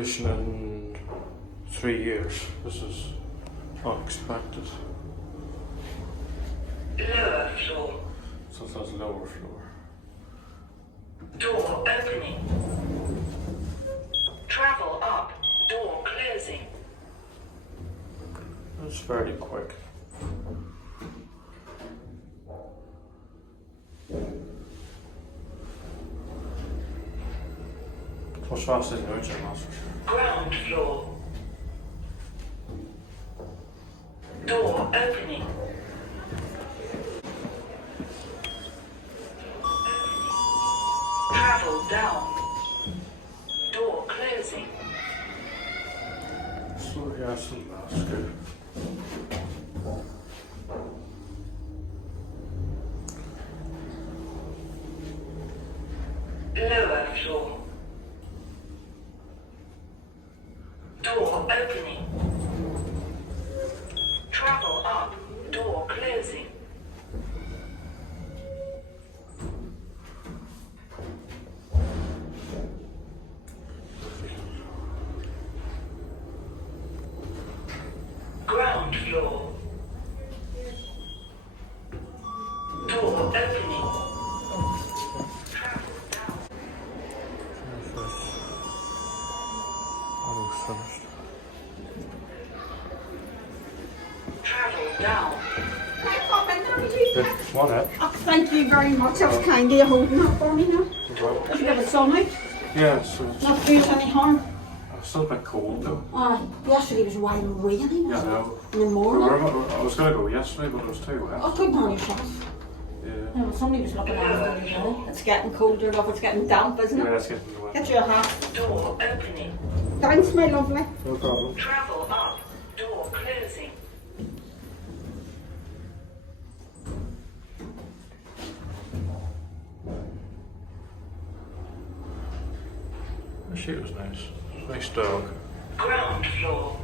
installation in 3 years. This is unexpected. Lower floor. So that's lower floor. Door opening. Travel up. Door closing. That's fairly quick. What's fast in your gym, that's for sure. Ground floor. Door opening. Travel down. Door closing. So yeah, that's good. Lower floor. Door opening. Travel up. Door closing. Ground floor. Door opening. Travel down. Almost finished. Travel down. What it? Oh, thank you very much. That's kind of you holding that for me now. Did you get the sun out? Yeah, so Not do us any harm. it's still a bit cold though. Yesterday was wild raining. Yeah, I know. In the morning. I was going to go yesterday, but it was too wet. Oh, good on yourself. Yeah. Somebody was looking after you, know. It's getting colder, love. It's getting damp, isn't Yeah, it? that's getting wet. Get you a hat. Door opening. Thanks, my lovely. No problem. Travel up. Door closing. She was nice. Nice dog. Ground floor.